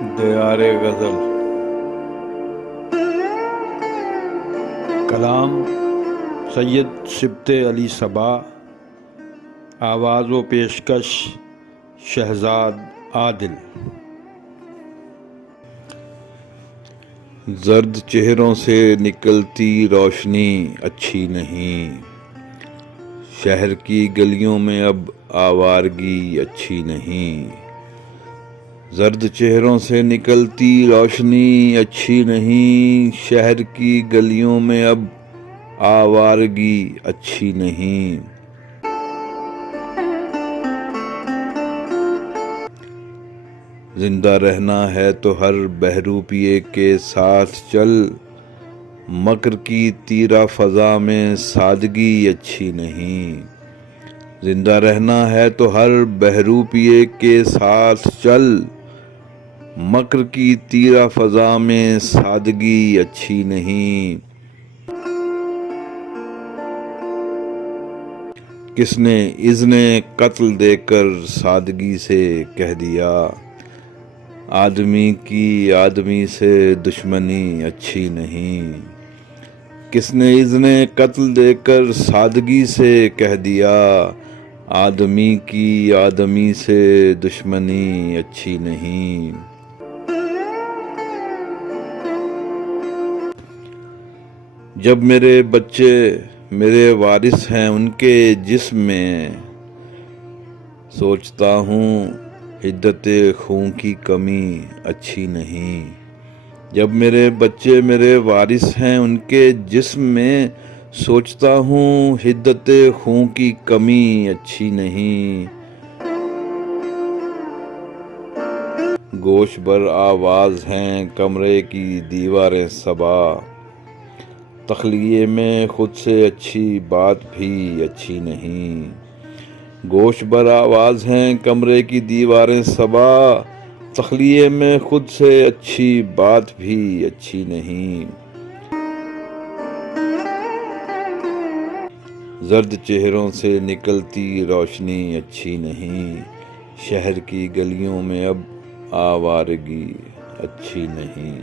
دیار غزل کلام سید سبط علی صبا، آواز و پیشکش شہزاد عادل۔ زرد چہروں سے نکلتی روشنی اچھی نہیں، شہر کی گلیوں میں اب آوارگی اچھی نہیں۔ زرد چہروں سے نکلتی روشنی اچھی نہیں، شہر کی گلیوں میں اب آوارگی اچھی نہیں۔ زندہ رہنا ہے تو ہر بہروپیے کے ساتھ چل، مکر کی تیرہ فضا میں سادگی اچھی نہیں۔ زندہ رہنا ہے تو ہر بہروپیے کے ساتھ چل، مکر کی تیرہ فضا میں سادگی اچھی نہیں۔ کس نے اذن قتل دے کر سادگی سے کہہ دیا، آدمی کی آدمی سے دشمنی اچھی نہیں۔ کس نے اذن قتل دے کر سادگی سے کہہ دیا، آدمی کی آدمی سے دشمنی اچھی نہیں۔ جب میرے بچے میرے وارث ہیں ان کے جسم میں، سوچتا ہوں حدت خون کی کمی اچھی نہیں۔ جب میرے بچے میرے وارث ہیں ان کے جسم میں، سوچتا ہوں حدت خون کی کمی اچھی نہیں۔ گوش بر آواز ہیں کمرے کی دیواریں صبا، تخلیے میں خود سے اچھی بات بھی اچھی نہیں۔ گوش بر آواز ہیں کمرے کی دیواریں صبا، تخلیے میں خود سے اچھی بات بھی اچھی نہیں۔ زرد چہروں سے نکلتی روشنی اچھی نہیں، شہر کی گلیوں میں اب آوارگی اچھی نہیں۔